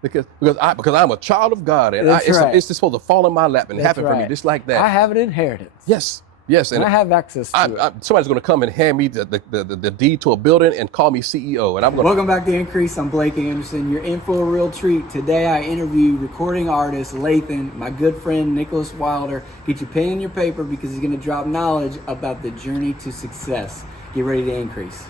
Because I'm a child of God, and That's right. it's just supposed to fall in my lap and That's happen for me right. just like that. I have an inheritance. Yes, And I have access to it. somebody's going to come and hand me the deed to a building and call me CEO, and I'm going. Welcome back to Increase. I'm Blake Anderson. You're in for a real treat. Today I interview recording artist Lathan, my good friend Nicholas Wilder. Get your pen and your paper because he's going to drop knowledge about the journey to success. Get ready to increase.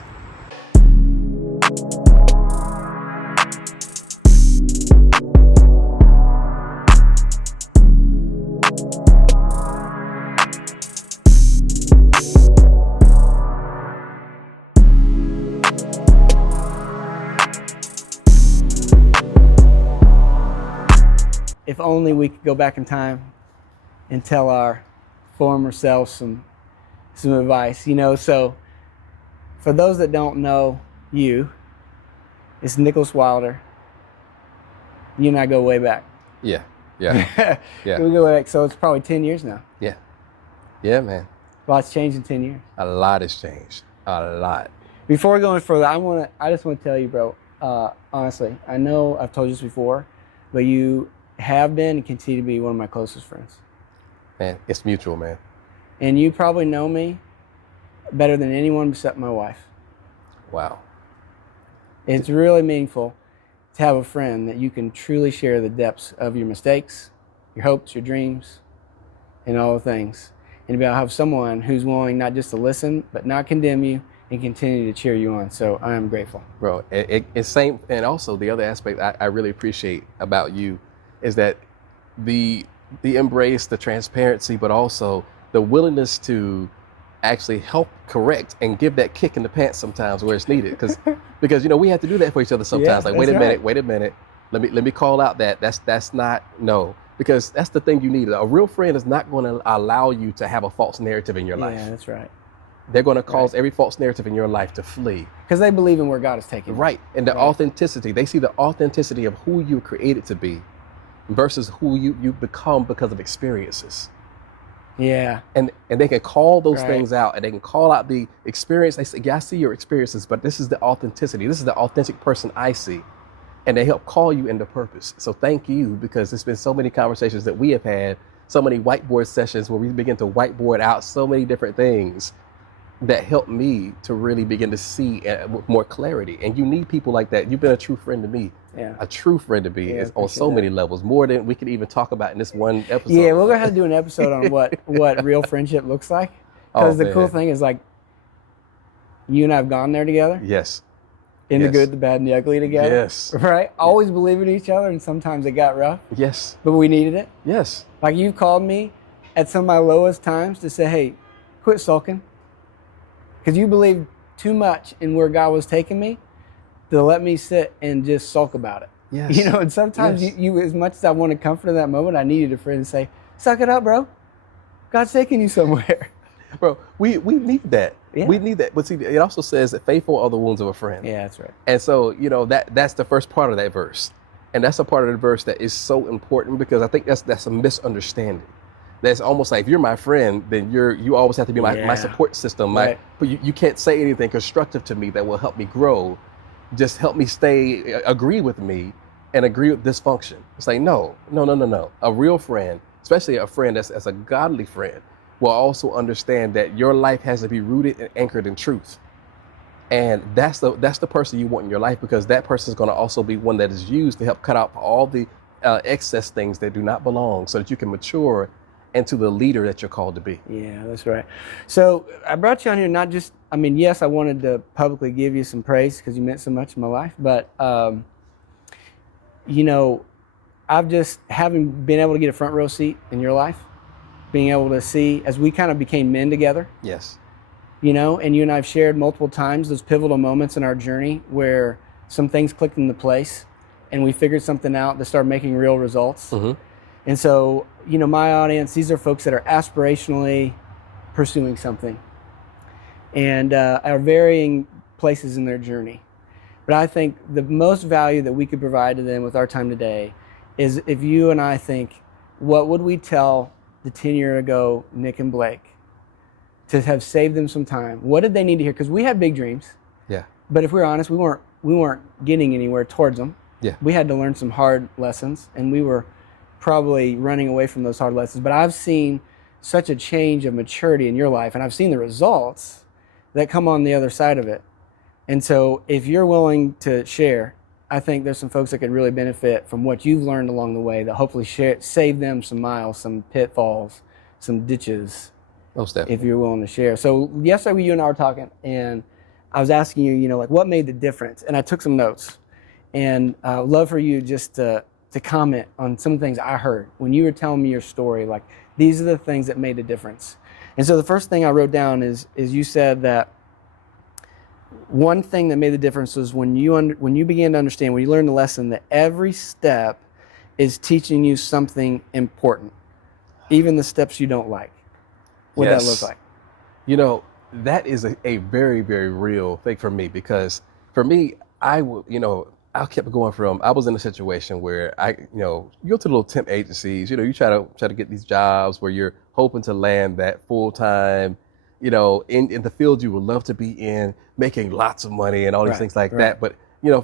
If only we could go back in time and tell our former selves some advice, So for those that don't know you, it's Nicholas Wilder. You and I go way back. Yeah. We go way back, so it's probably 10 years now. Yeah, man. A lot's changed in 10 years. A lot has changed. A lot. Before we go any further, I just want to tell you, bro, honestly, I know I've told you this before, but you have been and continue to be one of my closest friends. Man, it's mutual, man. And you probably know me better than anyone except my wife. Wow. It's really meaningful to have a friend that you can truly share the depths of your mistakes, your hopes, your dreams, and all the things. And to be able to have someone who's willing not just to listen, but not condemn you and continue to cheer you on. So I am grateful. Bro, it's same. And also the other aspect I really appreciate about you is that the embrace, the transparency, but also the willingness to actually help correct and give that kick in the pants sometimes where it's needed. Because we have to do that for each other sometimes. Yeah, like, wait a minute. Let me call out that's not, no. Because that's the thing you need. A real friend is not going to allow you to have a false narrative in your life. Yeah, that's right. They're going to cause every false narrative in your life to flee. Because they believe in where God is taking you. Right. And the authenticity. They see the authenticity of who you were created to be versus who you become because of experiences. Yeah. And they can call those things out, and they can call out the experience. They say, yeah, I see your experiences, but this is the authenticity. This is the authentic person I see. And they help call you into purpose. So thank you, because there's been so many conversations that we have had, so many whiteboard sessions where we begin to whiteboard out so many different things that help me to really begin to see with more clarity. And you need people like that. You've been a true friend to me. Yeah. A true friend to me is on so many levels, more than we can even talk about in this one episode. Yeah, we're gonna have to do an episode on what real friendship looks like. Because the cool thing is, like, you and I have gone there together. Yes. In the good, the bad, and the ugly together. Yes. Right? Always believe in each other, and sometimes it got rough. Yes. But we needed it. Yes. Like, you've called me at some of my lowest times to say, hey, quit sulking. Because you believed too much in where God was taking me to let me sit and just sulk about it. Yes. And sometimes you, as much as I wanted comfort in that moment, I needed a friend to say, suck it up, bro. God's taking you somewhere. Bro, we need that. Yeah. We need that. But see, it also says that faithful are the wounds of a friend. Yeah, that's right. And so, that's the first part of that verse. And that's a part of the verse that is so important, because I think that's a misunderstanding. That's almost like, if you're my friend, then you always have to be my support system. But you can't say anything constructive to me that will help me grow. Just help me agree with me and agree with dysfunction. It's like, no. A real friend, especially a friend that's a godly friend, will also understand that your life has to be rooted and anchored in truth. And that's the person you want in your life, because that person is going to also be one that is used to help cut out all the excess things that do not belong, so that you can mature into the leader that you're called to be. Yeah, that's right. So I brought you on here not just, yes, I wanted to publicly give you some praise because you meant so much in my life, but, I've just, having been able to get a front row seat in your life, being able to see as we kind of became men together. Yes. And you and I have shared multiple times those pivotal moments in our journey where some things clicked into place and we figured something out that started making real results. Mm-hmm. And so, my audience, these are folks that are aspirationally pursuing something and are varying places in their journey. But I think the most value that we could provide to them with our time today is if you and I think, what would we tell the 10-year ago Nick and Blake to have saved them some time? What did they need to hear? Because we had big dreams. Yeah. But if we're honest, we weren't getting anywhere towards them. Yeah. We had to learn some hard lessons, and we were probably running away from those hard lessons. But I've seen such a change of maturity in your life, and I've seen the results that come on the other side of it. And so if you're willing to share, I think there's some folks that could really benefit from what you've learned along the way that hopefully save them some miles, some pitfalls, some ditches, Most definitely. if you're willing to share. So yesterday you and I were talking, and I was asking you, like what made the difference? And I took some notes, and I would love for you just to comment on some of the things I heard when you were telling me your story. Like, these are the things that made a difference. And so the first thing I wrote down is you said that one thing that made the difference was when you began to understand, when you learned the lesson that every step is teaching you something important, even the steps you don't like. What did that look like? You know, that is a very, very real thing for me, because for me, I kept going from, I was in a situation where you go to the little temp agencies, you try to get these jobs where you're hoping to land that full-time, in the field you would love to be in, making lots of money and all these things like that. But,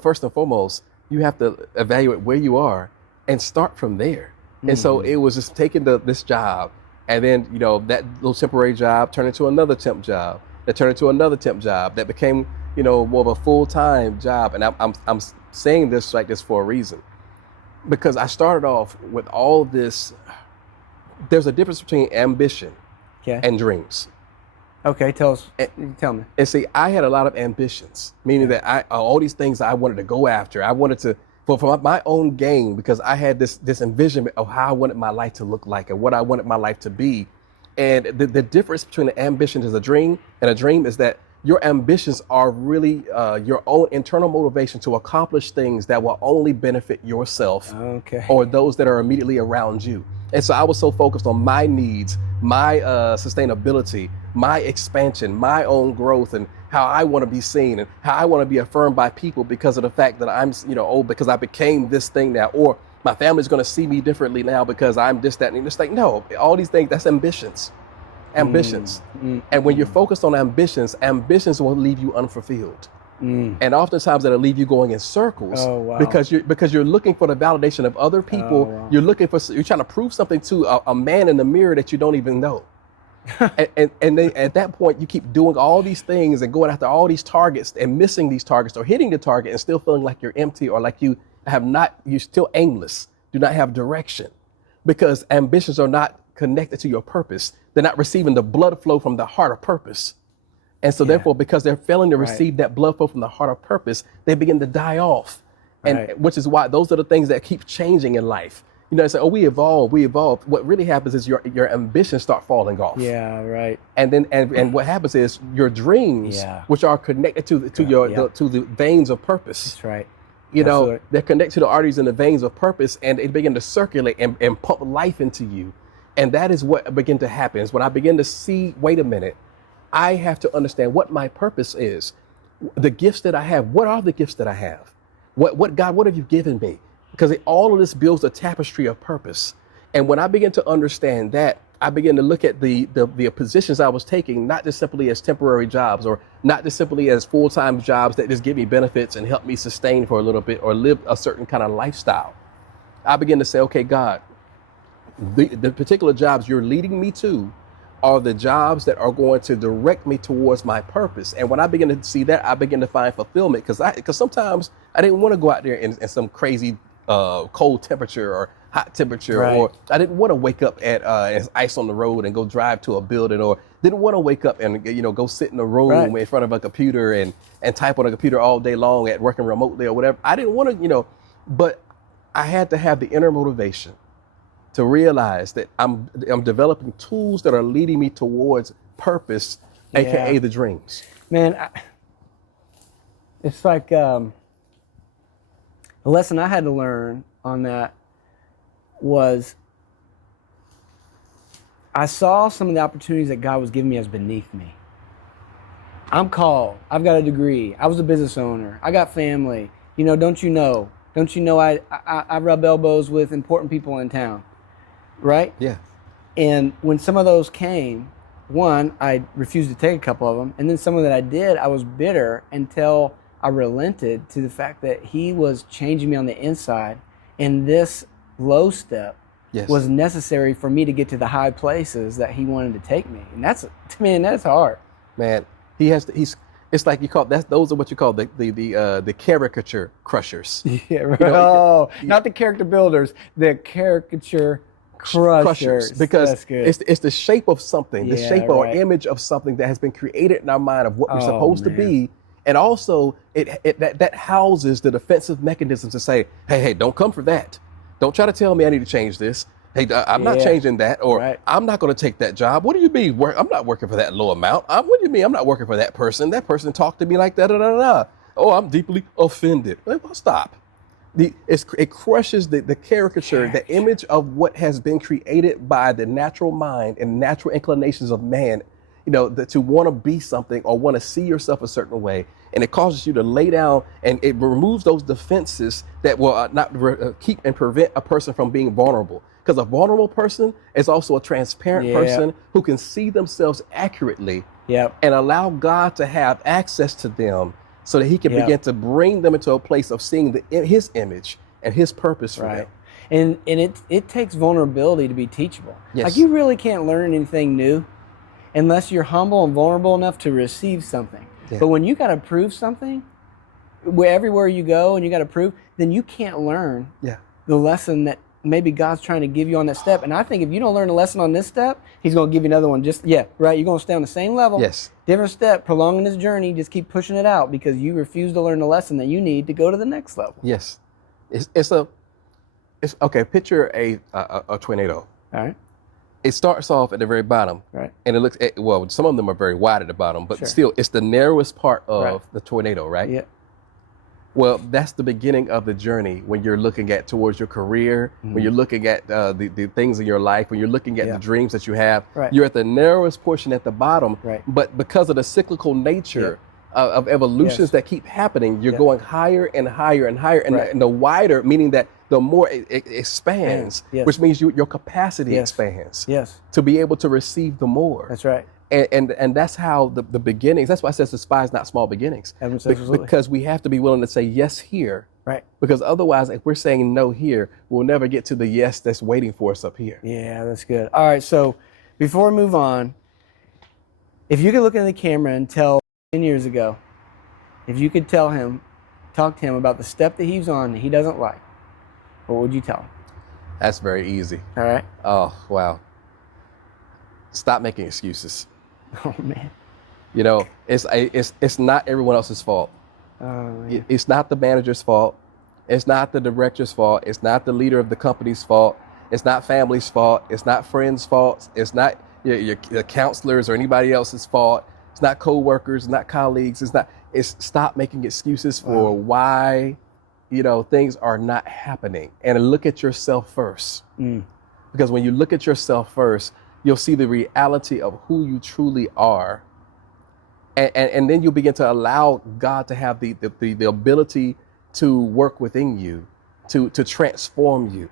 first and foremost, you have to evaluate where you are and start from there. Mm-hmm. And so it was just taking this job, and then, that little temporary job turned into another temp job, that turned into another temp job, that became, more of a full-time job. And I'm saying this like this for a reason, because I started off with all this. There's a difference between ambition and dreams. Okay, tell me. And see, I had a lot of ambitions, meaning that all these things I wanted to go after. I wanted to, for my own gain, because I had this envisionment of how I wanted my life to look like and what I wanted my life to be. And the difference between an ambition and a dream is that your ambitions are really your own internal motivation to accomplish things that will only benefit yourself or those that are immediately around you. And so I was so focused on my needs, my sustainability, my expansion, my own growth, and how I want to be seen and how I want to be affirmed by people because of the fact that I'm, because I became this thing now, or my family's going to see me differently now because I'm this, that, and it's like, no, all these things, that's ambitions. And when you're focused on ambitions will leave you unfulfilled. And oftentimes that'll leave you going in circles because you're looking for the validation of other people. You're trying to prove something to a man in the mirror that you don't even know. and then at that point you keep doing all these things and going after all these targets and missing these targets or hitting the target and still feeling like you're empty, or like you're still aimless, do not have direction, because ambitions are not connected to your purpose. They're not receiving the blood flow from the heart of purpose. And so therefore, because they're failing to receive that blood flow from the heart of purpose, they begin to die off. And which is why those are the things that keep changing in life. Say, we evolve. What really happens is your ambitions start falling off. Yeah, right. And then and what happens is your dreams, which are connected to the veins of purpose. That's right. They're connected to the arteries and the veins of purpose, and they begin to circulate and pump life into you. And that is what began to happen, is when I begin to see, wait a minute, I have to understand what my purpose is. The gifts that I have, what are the gifts that I have? What God, what have you given me? Because all of this builds a tapestry of purpose. And when I begin to understand that, I begin to look at the positions I was taking, not just simply as temporary jobs, or not just simply as full-time jobs that just give me benefits and help me sustain for a little bit or live a certain kind of lifestyle. I begin to say, okay, God, the particular jobs you're leading me to are the jobs that are going to direct me towards my purpose. And when I begin to see that, I begin to find fulfillment, because sometimes I didn't want to go out there in some crazy cold temperature or hot temperature, or I didn't want to wake up at ice on the road and go drive to a building, or didn't want to wake up and go sit in a room in front of a computer and type on a computer all day long at working remotely or whatever. I didn't want to, but I had to have the inner motivation to realize that I'm developing tools that are leading me towards purpose, aka the dreams. Man, it's like the lesson I had to learn on that was I saw some of the opportunities that God was giving me as beneath me. I'm called. I've got a degree. I was a business owner. I got family. Don't you know I rub elbows with important people in town. Right? Yeah. And when some of those came, one, I refused to take a couple of them. And then some of that I did, I was bitter until I relented to the fact that he was changing me on the inside, and this low step was necessary for me to get to the high places that he wanted to take me. And that's hard. Man, it's like you call those are what you call the caricature crushers. Yeah, right. Not the character builders, the caricature crushers. Because it's the shape of something, the shape or image of something that has been created in our mind of what we're supposed to be. And also that houses the defensive mechanisms to say, hey, don't come for that. Don't try to tell me I need to change this. Hey, I'm not changing that, or I'm not going to take that job. What do you mean? I'm not working for that low amount. What do you mean I'm not working for that person? That person talked to me like that. Oh, I'm deeply offended. Well, stop. It crushes the caricature, the image of what has been created by the natural mind and natural inclinations of man, to want to be something or want to see yourself a certain way. And it causes you to lay down, and it removes those defenses that will not keep and prevent a person from being vulnerable. Because a vulnerable person is also a transparent person who can see themselves accurately and allow God to have access to them so that he can begin to bring them into a place of seeing his image and his purpose for them. And it takes vulnerability to be teachable. Yes. Like, you really can't learn anything new unless you're humble and vulnerable enough to receive something. Yeah. But when you got to prove something, everywhere you go and you got to prove, then you can't learn the lesson that maybe God's trying to give you on that step. And I think if you don't learn a lesson on this step, he's going to give you another one. You're going to stay on the same level. Yes. Different step, prolonging this journey, just keep pushing it out because you refuse to learn the lesson that you need to go to the next level. Yes. It's okay, picture a tornado. All right. It starts off at the very bottom. Right. And it looks, some of them are very wide at the bottom, but still, it's the narrowest part of the tornado, right? Yeah. Well, that's the beginning of the journey when you're looking at towards your career, when you're looking at the things in your life, when you're looking at the dreams that you have. Right. You're at the narrowest portion at the bottom, but because of the cyclical nature of evolutions that keep happening, you're going higher and higher and higher. And the wider, meaning that the more it expands, which means your capacity expands to be able to receive the more. That's right. And that's how the beginnings, that's why it says despise not small beginnings. Because we have to be willing to say yes here. Right. Because otherwise, if we're saying no here, we'll never get to the yes that's waiting for us up here. Yeah, that's good. All right, so before we move on, if you could look in the camera and tell 10 years ago, if you could talk to him about the step that he's on that he doesn't like, what would you tell him? That's very easy. All right. Oh, wow. Stop making excuses. Oh, man. It's not everyone else's fault. It's not the manager's fault. It's not the director's fault. It's not the leader of the company's fault. It's not family's fault. It's not friends' fault. It's not your counselors or anybody else's fault. It's not co-workers. It's not colleagues. It's stop making excuses for why, things are not happening, and look at yourself first. Because when you look at yourself first, you'll see the reality of who you truly are. And then you'll begin to allow God to have the ability to work within you, to transform you,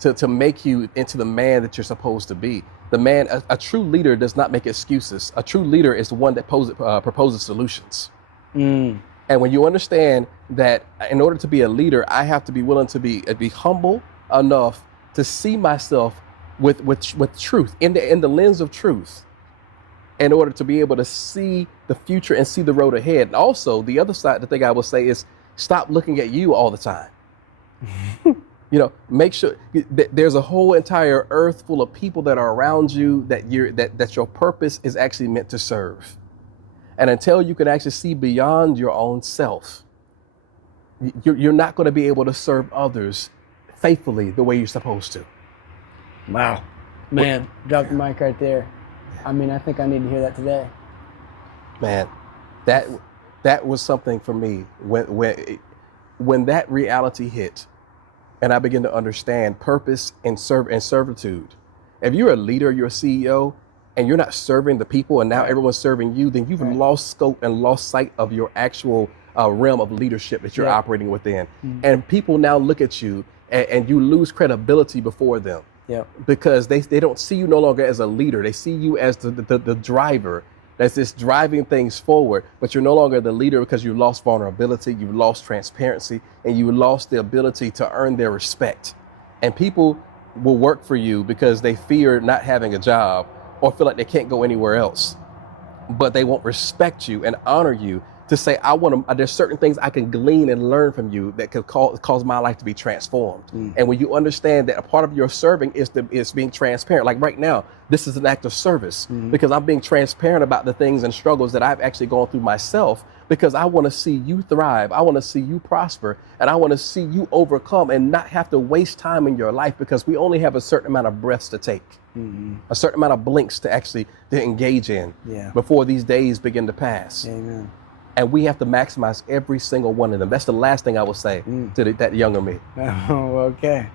to make you into the man that you're supposed to be. The man, a true leader does not make excuses. A true leader is the one that proposes solutions. And when you understand that in order to be a leader, I have to be willing to be humble enough to see myself with truth, in the lens of truth, in order to be able to see the future and see the road ahead. And also, the other side, the thing I will say is stop looking at you all the time. Make sure that there's a whole entire earth full of people that are around you that your purpose is actually meant to serve. And until you can actually see beyond your own self, you're not going to be able to serve others faithfully the way you're supposed to. Wow. Man, drop the mic right there. I mean, I think I need to hear that today. Man, that was something for me when that reality hit and I began to understand purpose and servitude. If you're a leader, you're a CEO, and you're not serving the people and now everyone's serving you, then you've lost scope and lost sight of your actual realm of leadership that you're operating within. And people now look at you and you lose credibility before them. Because they don't see you no longer as a leader. They see you as the driver that's just driving things forward, but you're no longer the leader because you lost vulnerability, you lost transparency, and you lost the ability to earn their respect. And people will work for you because they fear not having a job or feel like they can't go anywhere else. But they won't respect you and honor you to say, there's certain things I can glean and learn from you that could cause my life to be transformed. And when you understand that a part of your serving is being transparent, like right now, this is an act of service because I'm being transparent about the things and struggles that I've actually gone through myself, because I want to see you thrive. I want to see you prosper, and I want to see you overcome and not have to waste time in your life, because we only have a certain amount of breaths to take, a certain amount of blinks to engage in before these days begin to pass. Amen. And we have to maximize every single one of them. That's the last thing I will say to that younger me. Oh, okay.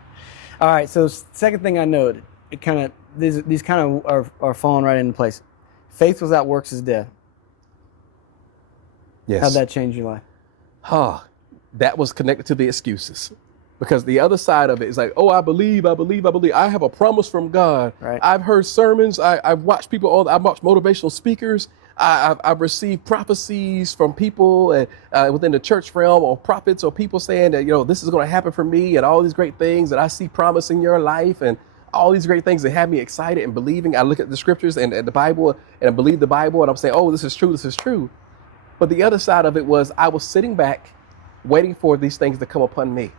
All right. So second thing I noted, it kind of these kind of are falling right into place. Faith without works is dead. Yes. How'd that change your life? That was connected to the excuses. Because the other side of it is like, oh, I believe. I have a promise from God. Right. I've heard sermons. I've watched people. I've watched motivational speakers. I've received prophecies from people within the church realm, or prophets, or people saying that, this is going to happen for me, and all these great things that I see promise in your life, and all these great things that have me excited and believing. I look at the scriptures and the Bible, and I believe the Bible, and I'm saying, oh, this is true. But the other side of it was I was sitting back waiting for these things to come upon me.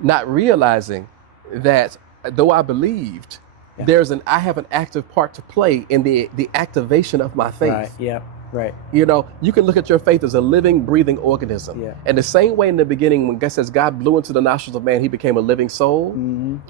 Not realizing that though I believed, I have an active part to play in the activation of my faith. Right. Yeah. Right. You can look at your faith as a living, breathing organism. Yeah. And the same way in the beginning, when God says God blew into the nostrils of man, he became a living soul.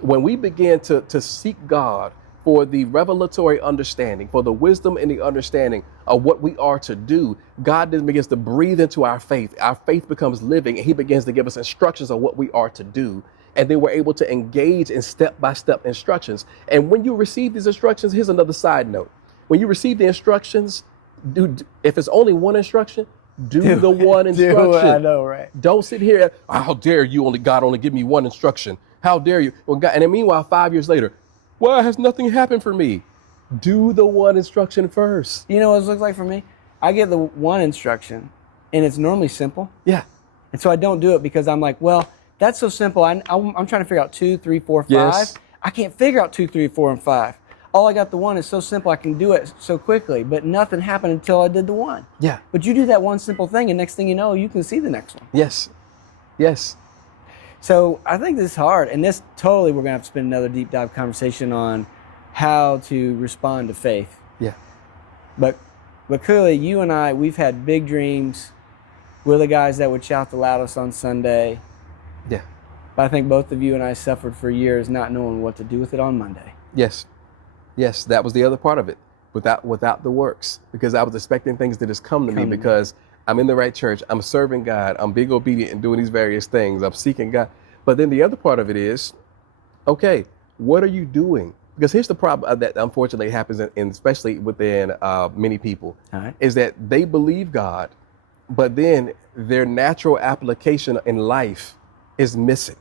When we begin to seek God for the revelatory understanding, for the wisdom and the understanding of what we are to do, God then begins to breathe into our faith. Our faith becomes living, and he begins to give us instructions on what we are to do. And then we're able to engage in step-by-step instructions. And when you receive these instructions, here's another side note. When you receive the instructions, if it's only one instruction, do the one instruction. I know, right? Don't sit here, how dare you, God only give me one instruction. How dare you? Well, God, and then meanwhile, 5 years later, why has nothing happened for me? Do the one instruction first. You know what it looks like for me? I get the one instruction, and it's normally simple. Yeah. And so I don't do it because I'm like, well, that's so simple. I'm trying to figure out 2, 3, 4, 5. Yes. I can't figure out 2, 3, 4, and 5. All I got the one is so simple I can do it so quickly, but nothing happened until I did the one. Yeah. But you do that one simple thing, and next thing you know, you can see the next one. Yes. So I think this is hard, and this totally we're going to have to spend another deep dive conversation on how to respond to faith. Yeah. But clearly you and I, we've had big dreams. We're the guys that would shout the loudest on Sunday. Yeah. But I think both of you and I suffered for years not knowing what to do with it on Monday. Yes, that was the other part of it, without the works, because I was expecting things to just come to me because I'm in the right church, I'm serving God, I'm being obedient and doing these various things, I'm seeking God. But then the other part of it is, okay, what are you doing? Because here's the problem that unfortunately happens, especially within many people, is that they believe God, but then their natural application in life is missing.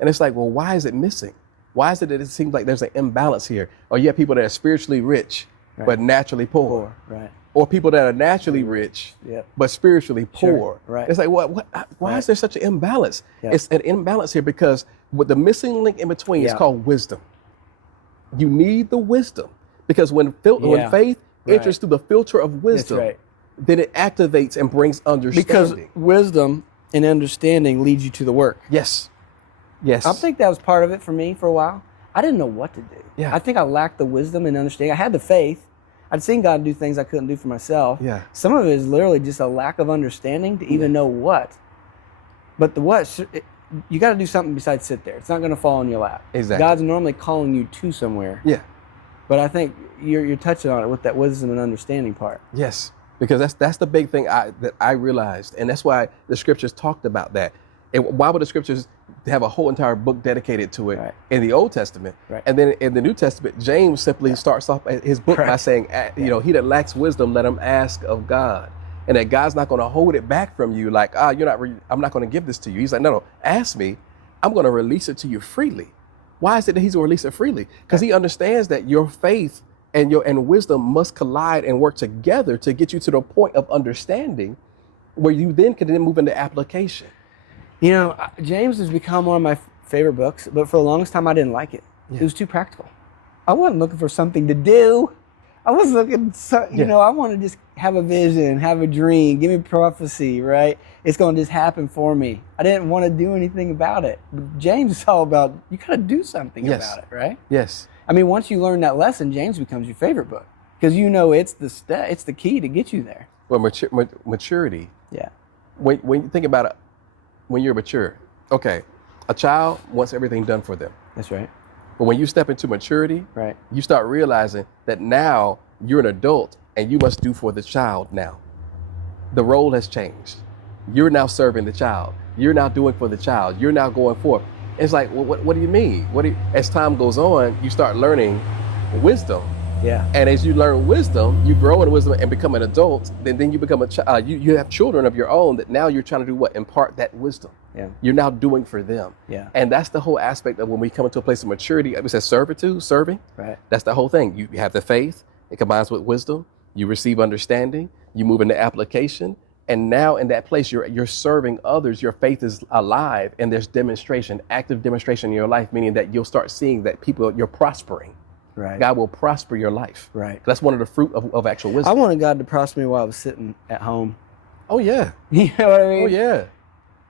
And it's like, well, why is it missing? Why is it that it seems like there's an imbalance here? Or you have people that are spiritually rich, but naturally poor. Right. Or people that are naturally rich, but spiritually poor. Sure. Right. It's like, why is there such an imbalance? Yep. It's an imbalance here because with the missing link in between is called wisdom. You need the wisdom, because when faith enters through the filter of wisdom, then it activates and brings understanding. Because wisdom and understanding leads you to the work. Yes. I think that was part of it for me for a while. I didn't know what to do. Yeah. I think I lacked the wisdom and understanding. I had the faith. I'd seen God do things I couldn't do for myself. Yeah. Some of it is literally just a lack of understanding to even know what. But the what, you got to do something besides sit there. It's not going to fall in your lap. Exactly. God's normally calling you to somewhere. Yeah. But I think you're touching on it with that wisdom and understanding part. Yes, because that's the big thing that I realized, and that's why the scriptures talked about that. And why would the scriptures have a whole entire book dedicated to it in the Old Testament? Right. And then in the New Testament, James simply starts off his book by saying, he that lacks wisdom, let him ask of God. And that God's not going to hold it back from you like, I'm not going to give this to you. He's like, no, ask me. I'm going to release it to you freely. Why is it that he's going to release it freely? Because he understands that your faith and wisdom must collide and work together to get you to the point of understanding where you then can then move into application. You know, James has become one of my favorite books, but for the longest time I didn't like it. Yeah. It was too practical. I wasn't looking for something to do. I was looking, I want to just have a vision, have a dream, give me prophecy, right? It's going to just happen for me. I didn't want to do anything about it. But James is all about, you got to do something about it, right? Yes. I mean, once you learn that lesson, James becomes your favorite book because you know it's the key to get you there. Well, maturity. Yeah. When you think about it, when you're mature, okay, a child wants everything done for them. That's right. But when you step into maturity, right, you start realizing that now you're an adult and you must do for the child now. The role has changed. You're now serving the child. You're now doing for the child. You're now going forth. It's like, well, what do you mean? As time goes on, you start learning wisdom. Yeah. And as you learn wisdom, you grow in wisdom and become an adult. Then you become a child. You have children of your own that now you're trying to do what? Impart that wisdom. Yeah. You're now doing for them. Yeah. And that's the whole aspect of when we come into a place of maturity. We said serving. Right. That's the whole thing. You have the faith. It combines with wisdom. You receive understanding. You move into application. And now in that place, you're serving others. Your faith is alive, and there's demonstration, active demonstration in your life, meaning that you'll start seeing that you're prospering. Right. God will prosper your life. Right. That's one of the fruit of actual wisdom. I wanted God to prosper me while I was sitting at home. Oh yeah. You know what I mean? Oh yeah.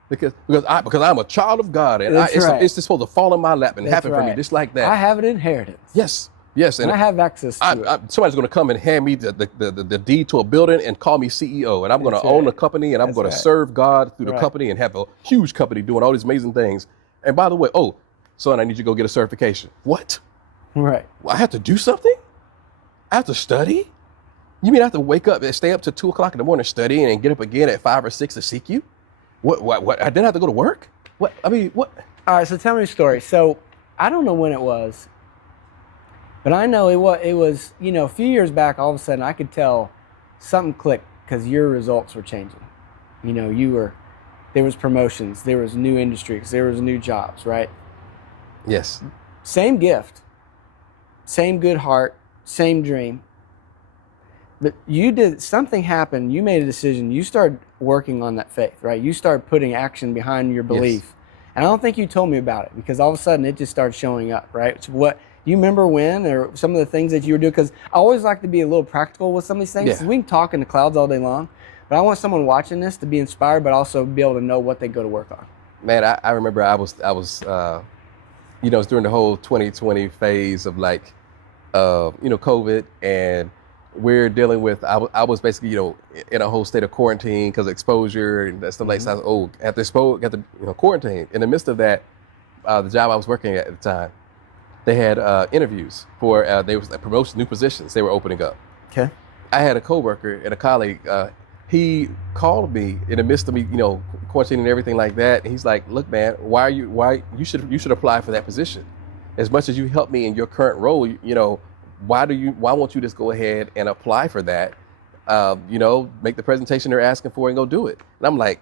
Because I'm a child of God, and That's right. it's just supposed to fall in my lap and That's happen for me right. just like that. I have an inheritance. Yes. Yes. And I have access to it. Somebody's going to come and hand me the deed to a building and call me CEO, and I'm going to own a company, and I'm going to serve God through the company and have a huge company doing all these amazing things. And by the way, son, I need you to go get a certification. What? Right. Well, I have to do something? I have to study? You mean I have to wake up and stay up to 2 o'clock in the morning studying and get up again at 5 or 6 to seek you? What? I didn't have to go to work? What? I mean, what? All right, so tell me a story. So I don't know when it was, but I know it was, a few years back, all of a sudden I could tell something clicked because your results were changing. There was promotions, there was new industries, there was new jobs, right? Yes. Same gift, same good heart, same dream. But something happened, you made a decision, you started working on that faith, right? You started putting action behind your belief. Yes. And I don't think you told me about it because all of a sudden it just started showing up, right? So do you remember when or some of the things that you were doing? Because I always like to be a little practical with some of these things. Yeah. We can talk in the clouds all day long, but I want someone watching this to be inspired, but also be able to know what they go to work on. Man, I remember I was it was during the whole 2020 phase of COVID, and we're dealing with, I was basically, in a whole state of quarantine because of exposure and stuff like that. Got the quarantine. In the midst of that, the job I was working at the time, they had interviews for, they was promotion, new positions they were opening up. Okay. I had a coworker and a colleague, he called me in the midst of me, quarantine and everything like that. And he's like, look, man, you should apply for that position. As much as you helped me in your current role, why won't you just go ahead and apply for that? Make the presentation they're asking for and go do it. And I'm like,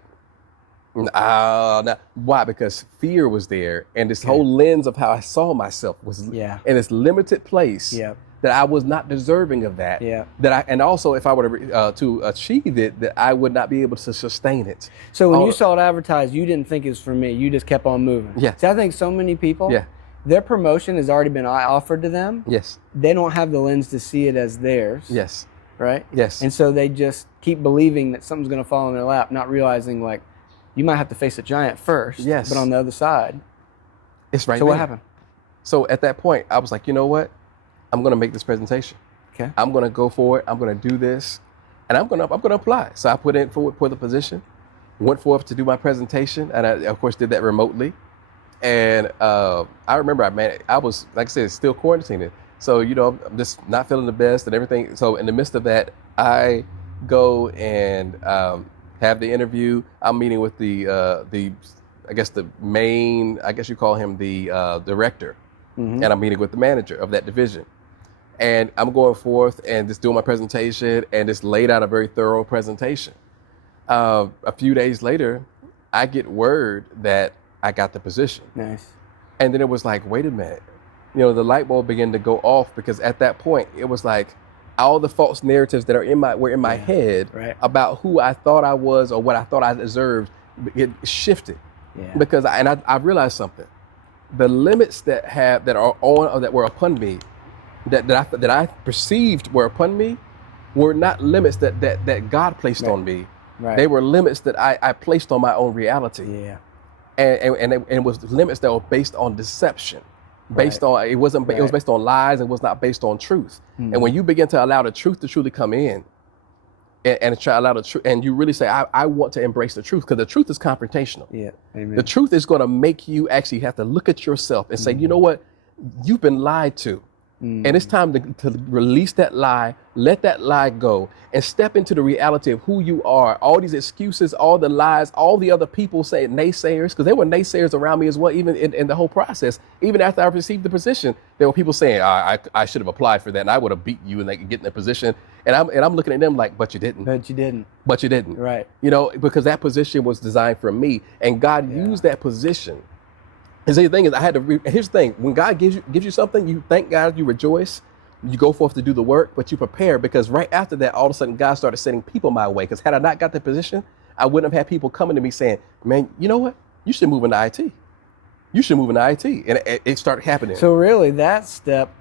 nah. Why? Because fear was there, and this whole lens of how I saw myself was in this limited place that I was not deserving of that. Yeah. And also if I were to achieve it, that I would not be able to sustain it. So when you saw it advertised, you didn't think it was for me. You just kept on moving. Yeah. So I think so many people. Yeah. Their promotion has already been offered to them. Yes. They don't have the lens to see it as theirs. Yes. Right? Yes. And so they just keep believing that something's going to fall in their lap, not realizing you might have to face a giant first. Yes. But on the other side. It's right. So what happened? So at that point, I was like, you know what? I'm going to make this presentation. Okay. I'm going to go for it. I'm going to do this, and I'm going to apply. So I put in for the position, went forth to do my presentation, and I of course did that remotely. And I remember, I was, like I said, still quarantining. So, I'm just not feeling the best and everything. So in the midst of that, I go and have the interview. I'm meeting with the main, I guess you call him the director. Mm-hmm. And I'm meeting with the manager of that division. And I'm going forth and just doing my presentation and just laid out a very thorough presentation. A few days later, I get word that I got the position. Nice. And then it was like, wait a minute, the light bulb began to go off, because at that point it was like all the false narratives that were in my head about who I thought I was or what I thought I deserved, it shifted. Because I realized something. The limits that are on or that were upon me, that I perceived were upon me, were not limits that God placed on me. They were limits that I placed on my own reality. And it was limits that were based on deception. Based on it was based on lies. It was not based on truth. And when you begin to allow the truth to truly come in, and try to allow the truth, and you really say, I want to embrace the truth, because the truth is confrontational. Amen. The truth is going to make you actually have to look at yourself and say, you know what, you've been lied to. And it's time to release that lie, let that lie go, and step into the reality of who you are. All these excuses, all the lies, all the other people say, naysayers, because there were naysayers around me as well, even in the whole process. Even after I received the position, there were people saying, I should have applied for that, and I would have beat you and they could get in the position. And I'm looking at them like, but you didn't. But you didn't. But you didn't. Right. Because that position was designed for me, and God used that position. And so the thing is, here's the thing: when God gives you something, you thank God, you rejoice, you go forth to do the work, but you prepare, because right after that, all of a sudden, God started sending people my way. Because had I not got the position, I wouldn't have had people coming to me saying, "Man, you know what? You should move into IT. You should move into IT," and it started happening. So really, that step,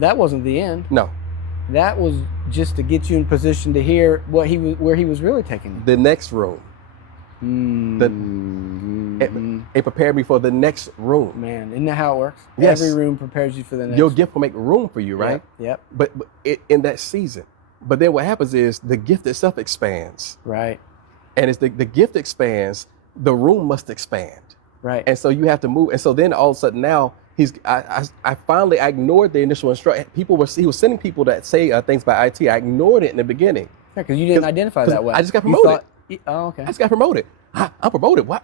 that wasn't the end. No, that was just to get you in position to hear where he was really taking you. The next room. It prepared me for the next room. Man, isn't that how it works? Yes. Every room prepares you for the next. Your gift will make room for you, right? Yep. But in that season. But then what happens is the gift itself expands. Right. And as the gift expands, the room must expand. Right. And so you have to move. And so then all of a sudden now, I finally ignored the initial instruction. He was sending people that say things about IT. I ignored it in the beginning. Yeah, because you didn't identify that well. I just got promoted. Okay. I just got promoted. I'm promoted. Why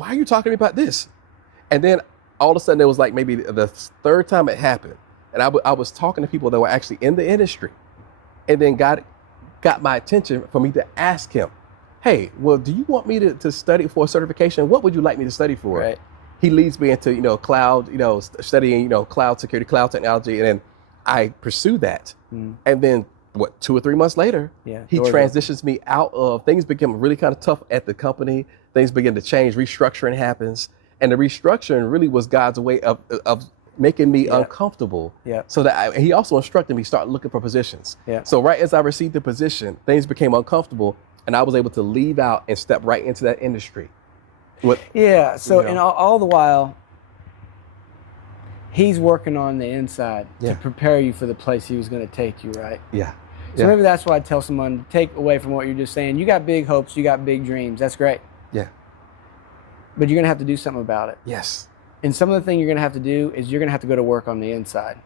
are you talking to me about this? And then all of a sudden it was like maybe the third time it happened, and I was talking to people that were actually in the industry, and then God got my attention for me to ask him, "Hey, well, do you want me to study for a certification? What would you like me to study for?" Right. He leads me into cloud, studying cloud security, cloud technology, and then I pursue that, and then. 2 or 3 months later, he transitions me out of, things become really kind of tough at the company. Things begin to change, restructuring happens. And the restructuring really was God's way of making me uncomfortable. So that he also instructed me, start looking for positions. So right as I received the position, things became uncomfortable, and I was able to leave out and step right into that industry. And all the while, he's working on the inside to prepare you for the place he was going to take you, right? So maybe that's why I tell someone to take away from what you're just saying. You got big hopes, you got big dreams. That's great. But you're going to have to do something about it. Yes. And some of the thing you're going to have to do is you're going to have to go to work on the inside.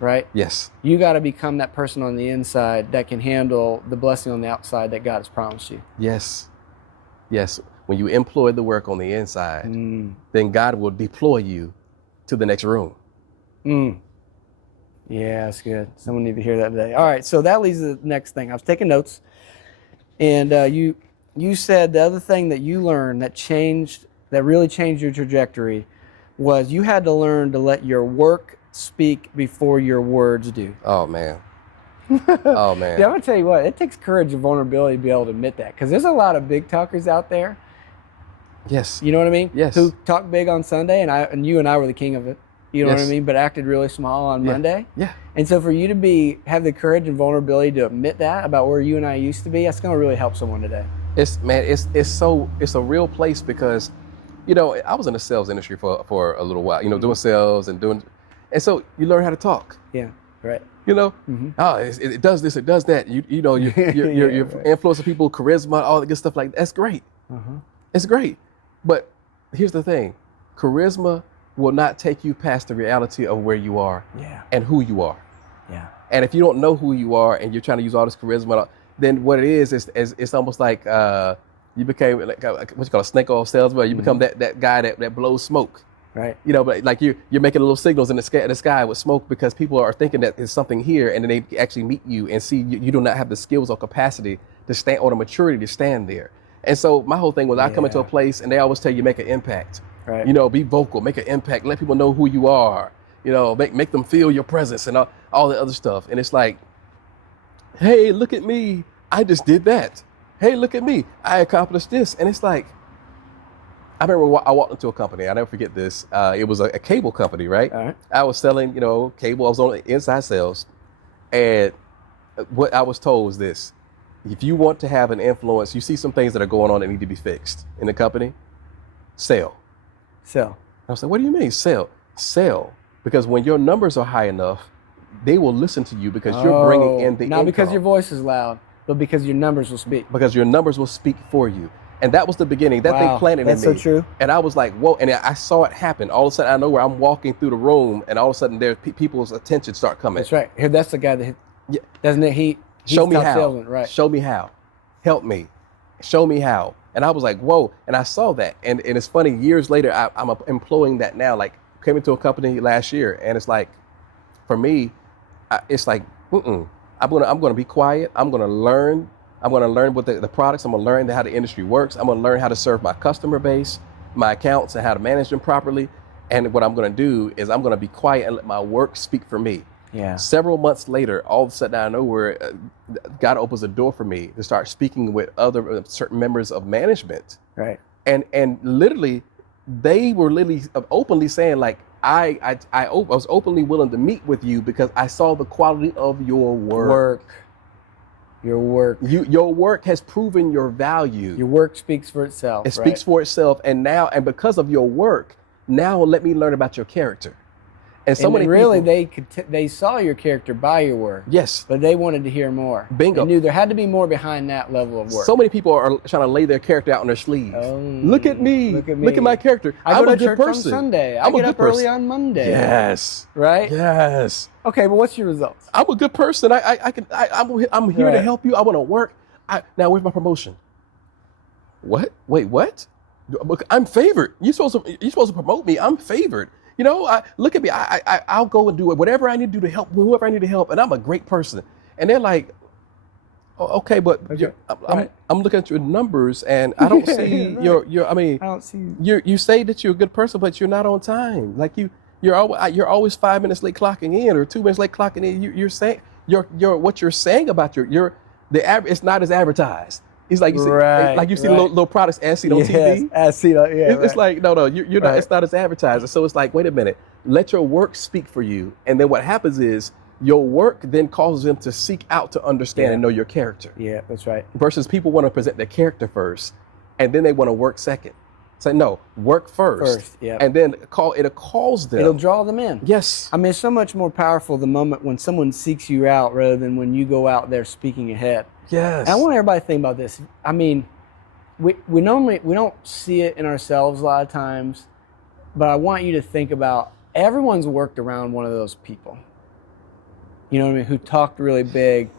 Right? Yes. You got to become that person on the inside that can handle the blessing on the outside that God has promised you. Yes. When you employ the work on the inside, then God will deploy you to the next room. Yeah, that's good. Someone need to hear that today. All right, so that leads to the next thing. I was taking notes, and you said the other thing that you learned that really changed your trajectory was you had to learn to let your work speak before your words do. Oh man. Oh man. Yeah, I'm gonna tell you what. It takes courage and vulnerability to be able to admit that, because there's a lot of big talkers out there. Yes. You know what I mean? Yes. Who talk big on Sunday, and you and I were the king of it. You know what I mean? But acted really small on Monday. Yeah. And so for you to have the courage and vulnerability to admit that about where you and I used to be, that's going to really help someone today. It's a real place, because, I was in the sales industry for a little while, doing sales and so you learn how to talk. Yeah. Right. It does this, it does that. You're influencing people, charisma, all the good stuff like that. That's great. It's great. But here's the thing. Charisma will not take you past the reality of where you are and who you are. And if you don't know who you are and you're trying to use all this charisma, then what it is it's almost like you became like what you call a snake oil salesman. You become that guy that blows smoke. Right. But like you're making little signals in the sky with smoke, because people are thinking that there's something here, and then they actually meet you and see you do not have the skills or capacity to stand, or the maturity to stand there. And so my whole thing was, I come into a place and they always tell you make an impact. Right. Be vocal, make an impact, let people know who you are. make them feel your presence and all the other stuff. And it's like, hey, look at me. I just did that. Hey, look at me. I accomplished this. And it's like, I remember I walked into a company. I never forget this. It was a cable company, right? All right. I was selling, cable. I was on inside sales. And what I was told was this: if you want to have an influence, you see some things that are going on that need to be fixed in the company, sell. Sell. I was like, what do you mean sell? Sell. Because when your numbers are high enough, they will listen to you because you're bringing in the not income. because your voice is loud, but because your numbers will speak. Because your numbers will speak for you. And that was the beginning. That thing planted in me. That's so true. And I was like, whoa. And I saw it happen. All of a sudden, I know where I'm walking through the room, and all of a sudden, there's people's attention start coming. That's right. Here, that's the guy that, doesn't it? He's show me top how. salesman, right? Show me how. Help me. Show me how. And I was like, whoa. And I saw that. And it's funny, years later, I'm employing that now. Like, came into a company last year, and it's like, for me, it's like, I'm gonna be quiet. I'm gonna learn. I'm going to learn what the products. I'm going to learn how the industry works. I'm going to learn how to serve my customer base, my accounts, and how to manage them properly. And what I'm going to do is I'm going to be quiet and let my work speak for me. Yeah. Several months later, all of a sudden, out of nowhere, God opens a door for me to start speaking with other certain members of management. Right. And literally, they were literally openly saying, like, I was openly willing to meet with you because I saw the quality of your work. Your work. Your work has proven your value. Your work speaks for itself. It speaks for itself. And because of your work, now let me learn about your character. And so many really, people, they saw your character by your work. Yes. But they wanted to hear more. Bingo. They knew there had to be more behind that level of work. So many people are trying to lay their character out on their sleeve. Look at me. Look at my character. I go I'm to church on Sunday. I get up early on Monday. Yes. Right? Yes. Okay, but what's your results? I'm a good person. I'm here to help you. I want to work. Now, where's my promotion? What? Wait, what? I'm favored. You're supposed to promote me. I'm favored. Look at me. I'll go and do whatever I need to do to help whoever I need to help, and I'm a great person. And they're like, oh, okay, but okay. I'm looking at your numbers, and I don't see your. I mean, I don't see. You say that you're a good person, but you're not on time. Like you're always 5 minutes late clocking in, or 2 minutes late clocking in. You're saying what you're saying about the average. It's not as advertised. It's like you see, like you see little products as seen on TV. As seen on, It's like no, you're not. It's not as advertised. So it's like, wait a minute, let your work speak for you, and then what happens is your work then causes them to seek out to understand and know your character. Yeah, that's right. Versus people want to present their character first, and then they want to work second. Say no, work first, and then it calls them. It'll draw them in. Yes. I mean, it's so much more powerful the moment when someone seeks you out rather than when you go out there speaking ahead. Yes. And I want everybody to think about this. I mean, we don't see it in ourselves a lot of times, but I want you to think about everyone's worked around one of those people. You know what I mean? Who talked really big,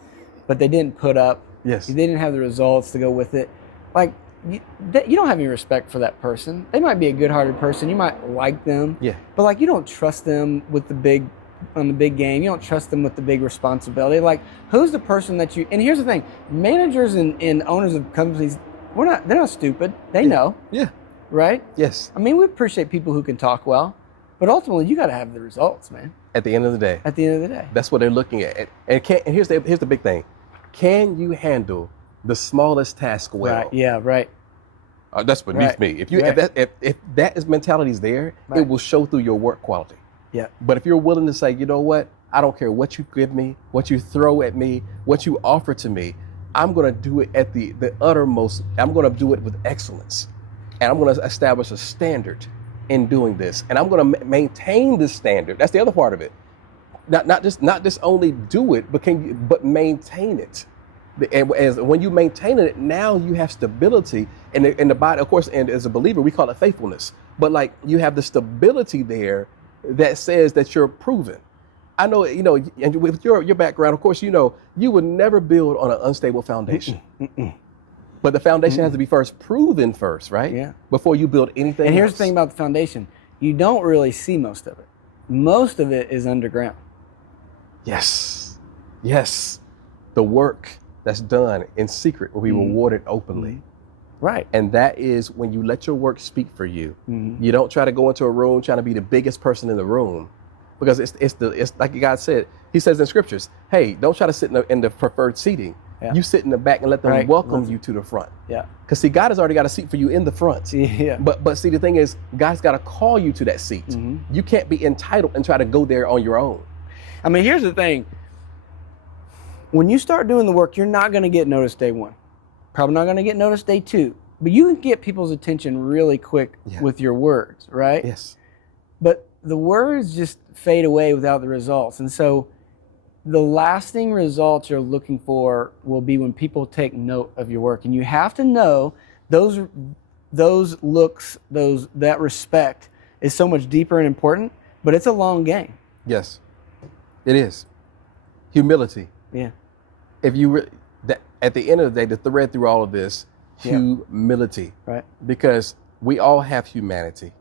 but they didn't put up. Yes. They didn't have the results to go with it. Like, you don't have any respect for that person. They might be a good-hearted person. You might like them. Yeah. But like, you don't trust them with the big game. You don't trust them with the big responsibility. Like, who's the person that you? And here's the thing: managers and owners of companies, they're not stupid. They know. Yeah. Right. Yes. I mean, we appreciate people who can talk well, but ultimately, you got to have the results, man. At the end of the day. At the end of the day. That's what they're looking at. And here's the big thing: can you handle the smallest task well? Right. Yeah. Right. That's beneath me. If that mentality is there, it will show through your work quality. Yeah. But if you're willing to say, you know what, I don't care what you give me, what you throw at me, what you offer to me, I'm going to do it at the uttermost. I'm going to do it with excellence, and I'm going to establish a standard in doing this, and I'm going to maintain this standard. That's the other part of it. Not just only do it, but maintain it. And when you maintain it, now you have stability in the body, of course. And as a believer, we call it faithfulness. But like, you have the stability there that says that you're proven. I know, and with your background, of course, you would never build on an unstable foundation. But the foundation has to be first proven first, right? Yeah. Before you build anything And here's else. the thing about the foundation: you don't really see most of it. Most of it is underground. Yes. The work that's done in secret will be rewarded openly. Right. And that is when you let your work speak for you. Mm-hmm. You don't try to go into a room trying to be the biggest person in the room. because it's like God said. He says in scriptures, hey, don't try to sit in the preferred seating. Yeah. You sit in the back and let them welcome you to the front. Yeah. Because see, God has already got a seat for you in the front. Yeah. But see, the thing is, God's got to call you to that seat. Mm-hmm. You can't be entitled and try to go there on your own. I mean, here's the thing. When you start doing the work, you're not going to get noticed day one. Probably not going to get noticed day two. But you can get people's attention really quick with your words, right? Yes. But the words just fade away without the results. And so the lasting results you're looking for will be when people take note of your work. And you have to know those looks, that respect is so much deeper and important, but it's a long game. Yes, it is. Humility. Yeah. If you at the end of the day, the thread through all of this, humility. Right. Because we all have humanity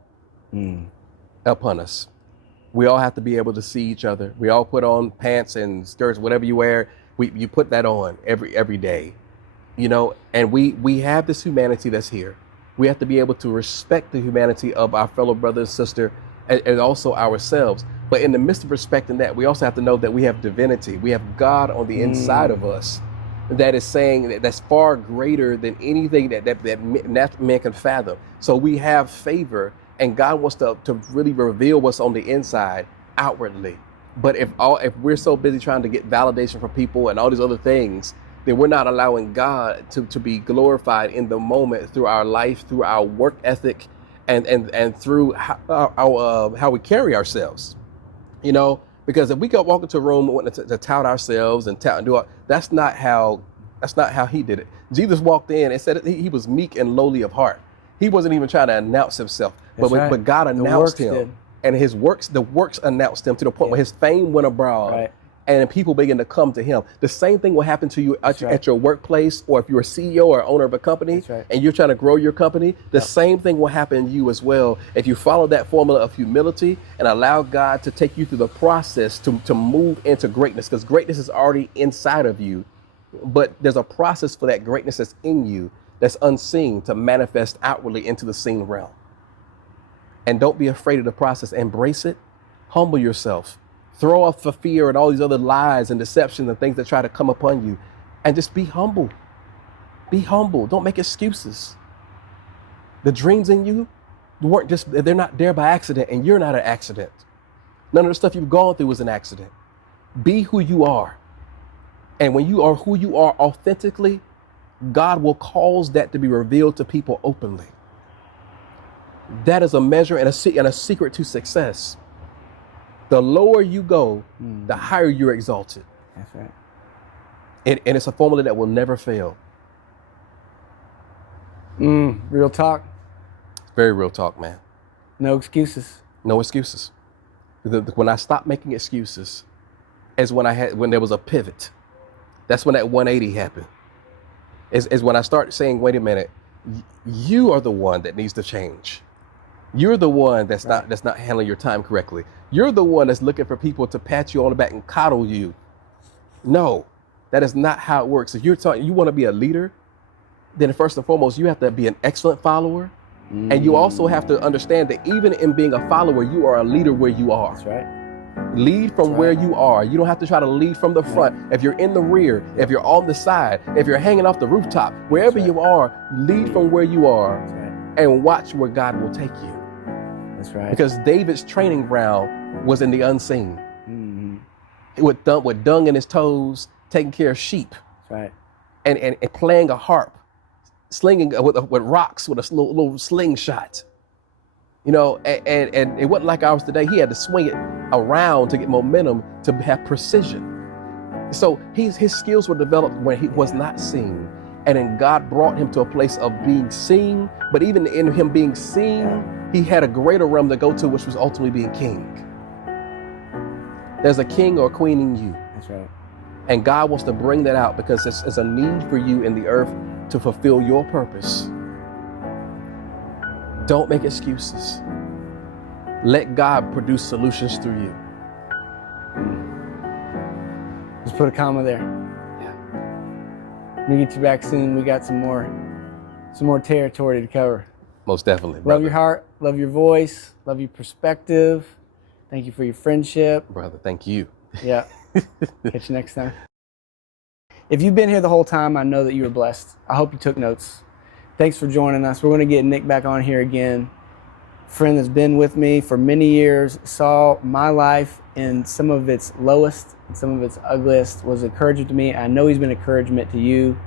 upon us. We all have to be able to see each other. We all put on pants and skirts, whatever you wear. You put that on every day, and we have this humanity that's here. We have to be able to respect the humanity of our fellow brother and sister and also ourselves. But in the midst of respecting that, we also have to know that we have divinity. We have God on the inside of us that is saying that's far greater than anything that man can fathom. So we have favor. And God wants to really reveal what's on the inside outwardly. But if we're so busy trying to get validation from people and all these other things, then we're not allowing God to be glorified in the moment through our life, through our work ethic, and through how we carry ourselves. Because if we go walk into a room to tout ourselves and that's not how he did it. Jesus walked in and said he was meek and lowly of heart. He wasn't even trying to announce himself, but God announced him, and the works announced him to the point where his fame went abroad, and people began to come to him. The same thing will happen to you at your workplace, or if you're a CEO or owner of a company, and you're trying to grow your company. The same thing will happen to you as well if you follow that formula of humility and allow God to take you through the process to move into greatness, because greatness is already inside of you, but there's a process for that greatness that's in you that's unseen to manifest outwardly into the seen realm. And don't be afraid of the process. Embrace it. Humble yourself. Throw off the fear and all these other lies and deceptions and things that try to come upon you. And just be humble. Be humble. Don't make excuses. The dreams in you they're not there by accident, and you're not an accident. None of the stuff you've gone through was an accident. Be who you are. And when you are who you are authentically, God will cause that to be revealed to people openly. That is a measure and a secret to success. The lower you go, the higher you're exalted. That's right. And it's a formula that will never fail. Real talk. Very real talk, man. No excuses. No excuses. When I stopped making excuses is when there was a pivot. That's when that 180 happened. Is when I start saying, wait a minute, you are the one that needs to change. You're the one that's not handling your time correctly. You're the one that's looking for people to pat you on the back and coddle you. No, that is not how it works. If you want to be a leader, then first and foremost, you have to be an excellent follower. And you also have to understand that even in being a follower, you are a leader where you are. That's right. Lead from where you are. You don't have to try to lead from the front. If you're in the rear, if you're on the side, if you're hanging off the rooftop, wherever you are, lead from where you are and watch where God will take you. That's right. Because David's training ground was in the unseen. With dung in his toes, taking care of sheep. That's right. And playing a harp, slinging with rocks with a little slingshot. And it wasn't like ours today. He had to swing it around to get momentum, to have precision. So his skills were developed when he was not seen. And then God brought him to a place of being seen. But even in him being seen, he had a greater realm to go to, which was ultimately being king. There's a king or a queen in you. That's right. And God wants to bring that out because it's a need for you in the earth to fulfill your purpose. Don't make excuses. Let God produce solutions through you. Just put a comma there. We'll get you back soon. We got some more territory to cover. Most definitely, Love brother. your heart, love your voice, love your perspective. Thank you for your friendship. Brother, thank you. Yeah. Catch you next time. If you've been here the whole time, I know that you were blessed. I hope you took notes. Thanks for joining us. We're going to get Nick back on here again. Friend that's been with me for many years, saw my life in some of its lowest, some of its ugliest, was encouragement to me. I know he's been encouragement to you.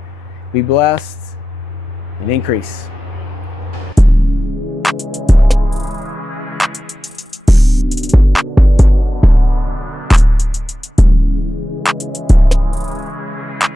Be blessed and increase.